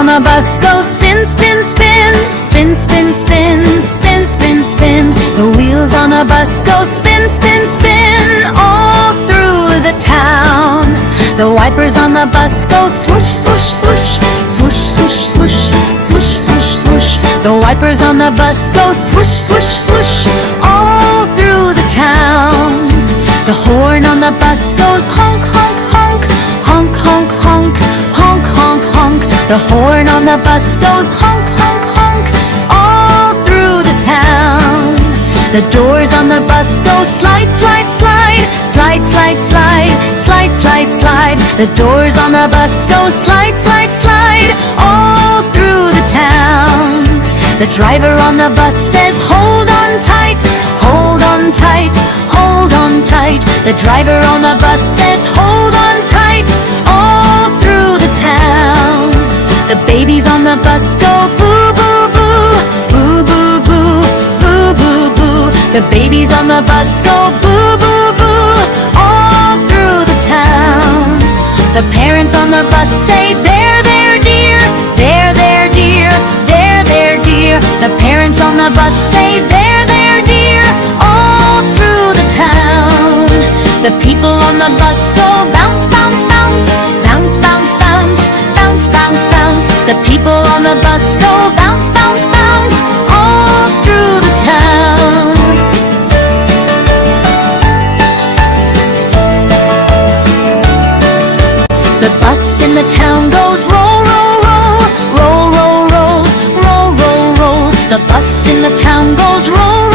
on the bus go spin, spin, spin, spin, spin, spin, spin, spin, spin. The wheels on the bus go spin, spin, spin, all through the town. The wipers on the bus go swoosh, swoosh, swoosh, swoosh, swoosh, swoosh, swoosh, swoosh, swoosh. The wipers on the bus go swoosh, swoosh, swoosh, all through the town. The horn on the bus goes honk, honk, honk, honk, honk, honk, honk, honk, honk. The horn on the bus goes honk, honk, honk, all through the town. The doors on the bus go slide, slide, slide, slide, slide, slide, slide, slide, slide. The doors on the bus go slide, slide, slide, all through the town. The driver on the bus says hold on tight, hold on tight, hold on tight. The driver on the bus says hold on tight, all through the town. The babies on the bus go boo, boo, boo, boo, boo, boo, boo, boo, boo. The babies on the bus go boo, boo, boo, all through the town. The parents on the bus say there, there, dear, there, there, dear, there, there, dear. The parents on the bus say there, there, dear, all through the town. The people on the bus go bounce, bounce, bounce, bounce, bounce, bounce, bounce, bounce, bounce. The people on the bus go bounce, bounce, bounce, all through the town. The bus in the town goes roll, roll, roll, roll, roll, roll, roll, roll, roll. The bus in the town goes roll,